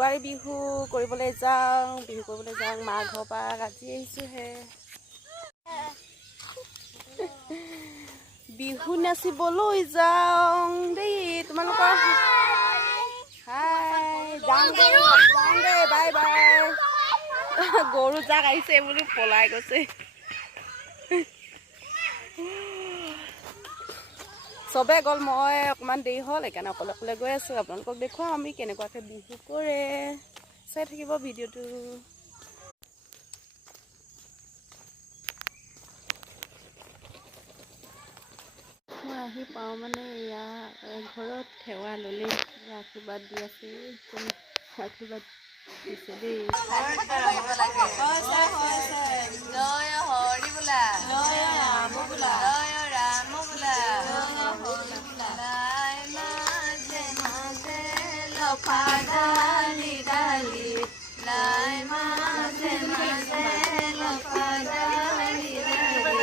বোৱাৰী বিহু কৰিবলৈ যাওঁ মাৰ ঘৰৰ পৰা আজি আহিছোঁহে বিহু নাচিবলৈ যাওঁ দেই তোমালোকৰ হাই যাওঁ দে বাই বাই গৰু জাক আহিছে বুলি পলাই গৈছে চবে গ'ল মই অকণমান দেৰি হ'ল সেইকাৰণে অকলে অকলে গৈ আছোঁ আপোনালোকক দেখুৱাওঁ আমি কেনেকুৱাকৈ বিহু কৰে চাই থাকিব ভিডিঅ'টো মই আহি পাওঁ মানে এয়া ঘৰত সেৱা ল'লে আশীৰ্বাদ দি আছে আশীৰ্বাদ দিছে দেই জয় হৰি বোলা জয় ৰাম বোলা জয় ৰাম বোলা ডালি ডালি লাই মাঝে মাঝে লফা ডালি ডালি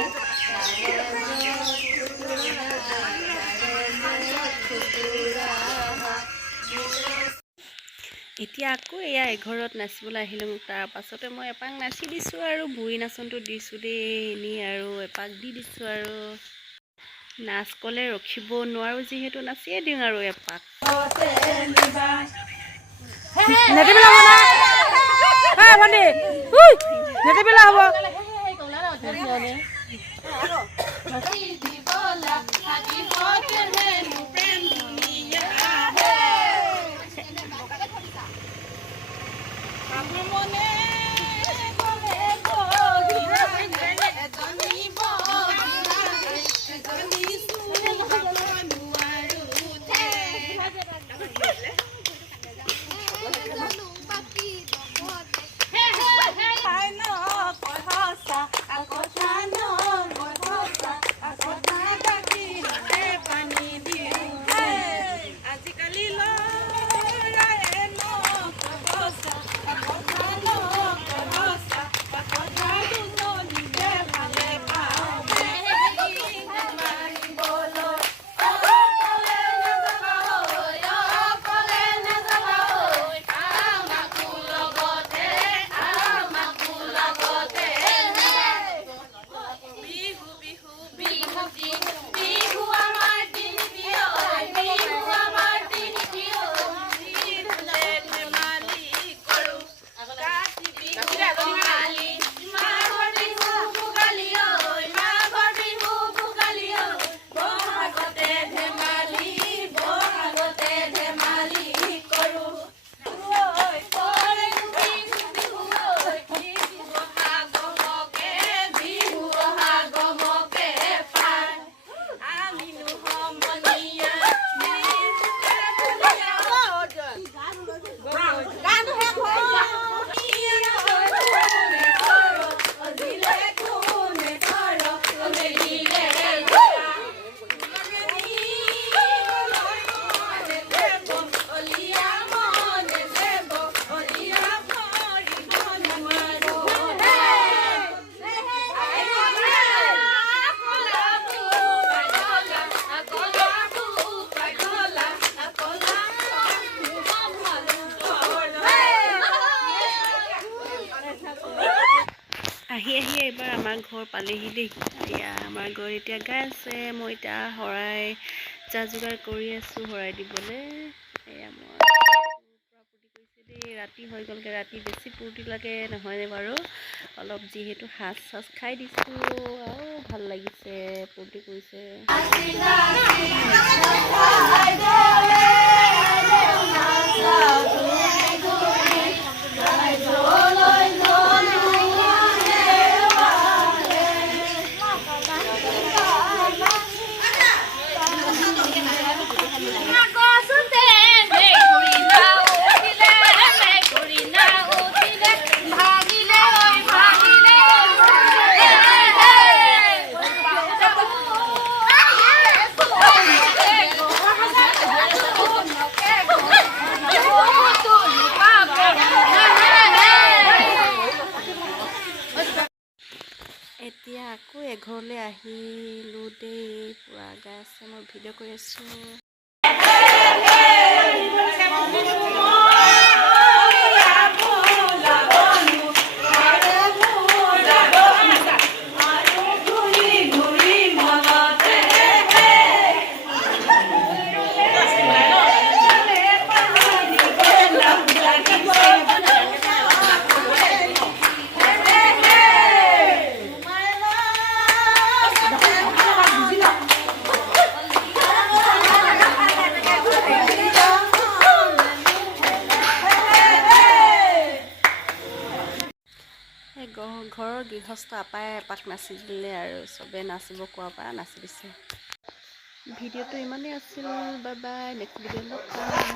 এতিয়া আকৌ এয়া এঘৰত নাচিবলৈ আহিলোঁ তাৰ পাছতে মই এপাক নাচি দিছোঁ আৰু বুঢ়ী নাচনটো দিছোঁ দেই এনেই আৰু এপাক দি দিছোঁ আৰু নাচ ক'লে ৰখিব নোৱাৰোঁ যিহেতু নাচিয়ে দিওঁ আৰু এপাক আহি এইবাৰ আমাৰ ঘৰ পালেহি দেই এতিয়া আমাৰ ঘৰ এতিয়া গাই আছে মই এতিয়া শৰাই যা যোগাৰ কৰি আছোঁ শৰাই দিবলৈ এয়া মই ফূৰ্তি কৰিছে দেই ৰাতি হৈ গ'লগৈ ৰাতি বেছি ফূৰ্তি লাগে নহয়নে বাৰু অলপ যিহেতু সাজ চাজ খাই দিছোঁ আৰু ভাল লাগিছে ফূৰ্তি কৰিছে এতিয়া আকৌ এঘৰলৈ আহিলোঁ দেই পুৰা গাই আছে মই ভিডিঅ' কৰি আছোঁ ঘৰৰ গৃহস্থ আপাই এপাক নাচি দিলে আৰু চবে নাচিব কোৱাৰ পৰা নাচি দিছে। ভিডিঅ'টো ইমানেই আছিল। বাই বাই, নেক্সট ভিডিঅ'ত লগ পাম।